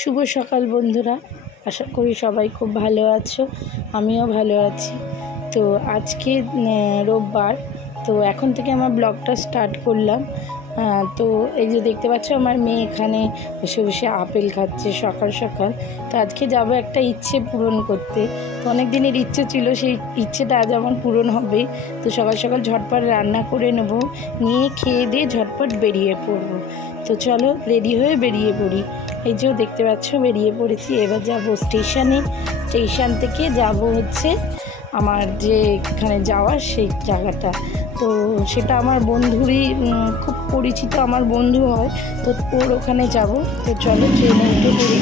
শুভ সকাল বন্ধুরা, আশা করি সবাই খুব ভালো আছো। আমিও ভালো আছি। তো আজকে রোববার, তো এখন থেকে আমার ব্লগটা স্টার্ট করলাম। তো এই যে দেখতে পাচ্ছ আমার মেয়ে এখানে বসে বসে আপেল খাচ্ছে সকাল সকাল। তো আজকে যাব একটা ইচ্ছে পূরণ করতে। তো অনেক দিনের ইচ্ছে ছিল, সেই ইচ্ছেটা আজ আমার পূরণ হবে। তো সকাল সকাল ঝটপট রান্না করে নেব, নিয়ে খেয়ে দিয়ে ঝটপট বেরিয়ে পড়বো। তো চলো রেডি হয়ে বেরিয়ে পড়ি। এই যে দেখতে পাচ্ছ বেরিয়ে পড়েছি। এবার যাব স্টেশনে। স্টেশন থেকে যাব হচ্ছে আমার যে এখানে যাওয়ার সেই জায়গাটা। তো সেটা আমার বন্ধুরই, খুব পরিচিত আমার বন্ধু হয়। তো ওর ওখানে যাব। তো চলো ট্রেনে উঠে পড়ি।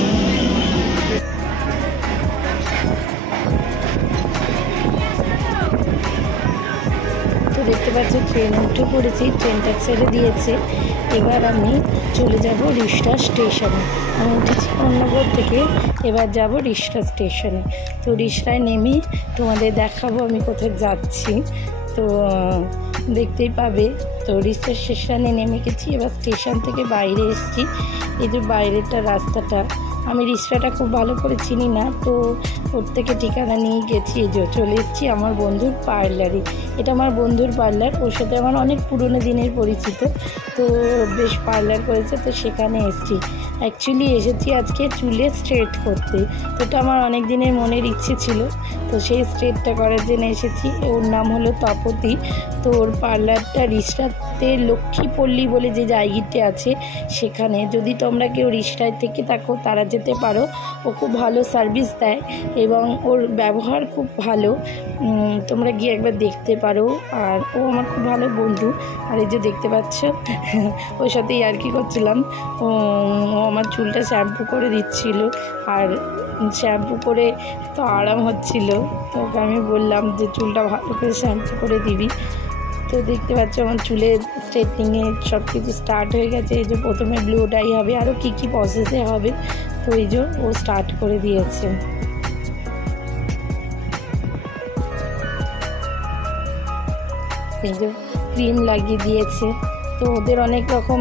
তো দেখতে পাচ্ছি ট্রেনে উঠে পড়েছি, ট্রেনটা ছেড়ে দিয়েছে। এবার আমি চলে যাব রিষড়া স্টেশনে। আমি উঠেছি অন্যগর থেকে, এবার যাব রিষড়া স্টেশনে। তো রিষড়ায় নেমে তোমাদের দেখাবো আমি কোথায় যাচ্ছি। তো দেখতেই পাবে। তো রিষড়া স্টেশনে নেমে গেছি। এবার স্টেশন থেকে বাইরে এসেছি। এই যে বাইরেটা রাস্তাটা, আমি রিষড়াটা খুব ভালো করে চিনি না, তো ওর থেকে ঠিকানা নিয়ে গেছি। এই যে চলে এসেছি আমার বন্ধুর পার্লারে। এটা আমার বন্ধুর পার্লার, ওর সাথে আমার অনেক পুরনো দিনের পরিচিত। তো বেশ পার্লার করেছে, তো সেখানে এসেছি। অ্যাকচুয়ালি এসেছি আজকে চুলে স্ট্রেট করতে। তো এটা আমার অনেক দিনের মনের ইচ্ছে ছিল, তো সেই স্ট্রেটটা করার জন্য এসেছি। ওর নাম হলো তপতি। তো ওর পার্লারটা রিষড়াতে লক্ষ্মীপল্লী বলে যে জায়গাটি আছে সেখানে। যদি তোমরা কেউ রিষড়ায় থেকে থাকো তারা যেতে পারো। ও খুব ভালো সার্ভিস দেয় এবং ওর ব্যবহার খুব ভালো। তোমরা গিয়ে একবার দেখতে পারো। আর ও আমার খুব ভালো বন্ধু। আর এই যে দেখতে পাচ্ছ ওর সাথে ইয়ার্কি করছিলাম। ও আমার চুলটা শ্যাম্পু করে দিচ্ছিল, আর শ্যাম্পু করে তো আরাম হচ্ছিল। তো ওকে আমি বললাম যে চুলটা ভালো করে শ্যাম্পু করে দিবি। তো দেখতে পাচ্ছ আমার চুলের স্ট্রেটনিংয়ে সব কিছু স্টার্ট হয়ে গেছে। এই যে প্রথমে ব্লো ডাই হবে, আরও কী কী প্রসেসে হবে। তো এই যে ও স্টার্ট করে দিয়েছে। এই যে ক্রিম লাগিয়ে দিয়েছে। তো ওদের অনেক রকম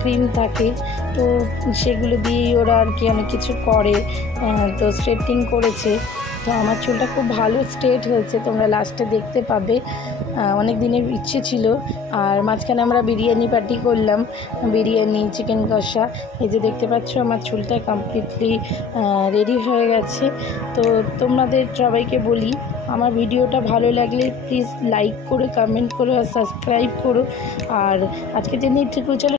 ক্রিম থাকে, তো সেগুলো দিয়েই ওরা আর কি অনেক কিছু করে। তো স্ট্রেটনিং করেছে। তো আমার চুলটা খুব ভালো স্ট্রেট হয়েছে, তোমরা লাস্টে দেখতে পাবে। অনেক দিনের ইচ্ছে ছিল। আর মাঝখানে আমরা বিরিয়ানি পার্টি করলাম, বিরিয়ানি, চিকেন কষা। এই যে দেখতে পাচ্ছ আমার চুলটা কমপ্লিটলি রেডি হয়ে গেছে। তো তোমাদের সবাইকে বলি, আমার ভিডিওটা ভালো লাগলে প্লিজ লাইক করো, কমেন্ট করো আর সাবস্ক্রাইব করো। আর আজকে জন্য একটু চলো